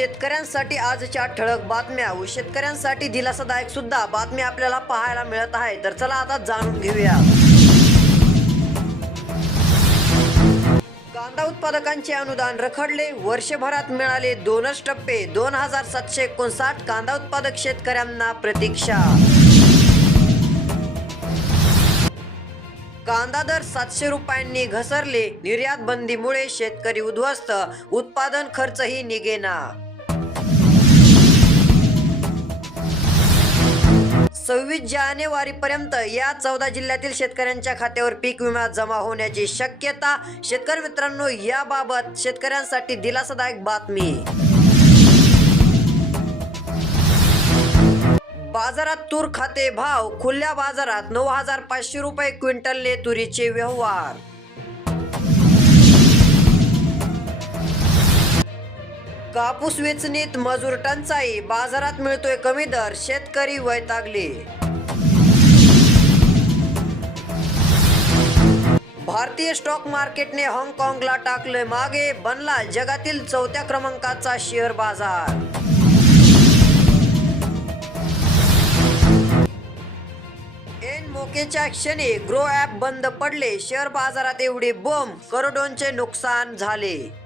शेतकऱ्यांसाठी आजच्या ठळक बातम्या व शेतकऱ्यांसाठी दिलासादायक सुद्धा बातमी आपल्याला पाहायला मिळत आहे तर चला आता जाणून घेऊया. कांदा उत्पादकांचे अनुदान रखडले वर्षभरात मिळाले दोनच टप्पे दोन हजार सातशे एकोणसाठ कांदा उत्पादक शेतकऱ्यांना प्रतीक्षा. कांदा दर सातशे रुपयांनी घसरले निर्यात बंदीमुळे शेतकरी उद्ध्वस्त उत्पादन खर्चही निघेना सव्वीस जानेवारीपर्यंत या चौदा जिल्ह्यातील शेतकऱ्यांच्या खात्यावर पीक विमा जमा होण्याची शक्यता शेतकरी मित्रांनो याबाबत शेतकऱ्यांसाठी दिलासादायक बातमी. बाजारात तूर खाते भाव खुल्या बाजारात नऊ हजार पाचशे रुपये क्विंटलने तुरीचे व्यवहार. कापूस वेचणीत मजूर टंचाई बाजारात मिळतोय कमी दर शेतकरी वैतागले. भारतीय स्टॉक मार्केटने हाँगकाँगला टाकले मागे बनला जगातील चौथ्या क्रमांकाचा शेअर बाजार. एन मोकेच्या क्षणी ग्रो ॲप बंद पडले शेअर बाजारात एवढे बोंब करोडोंचे नुकसान झाले.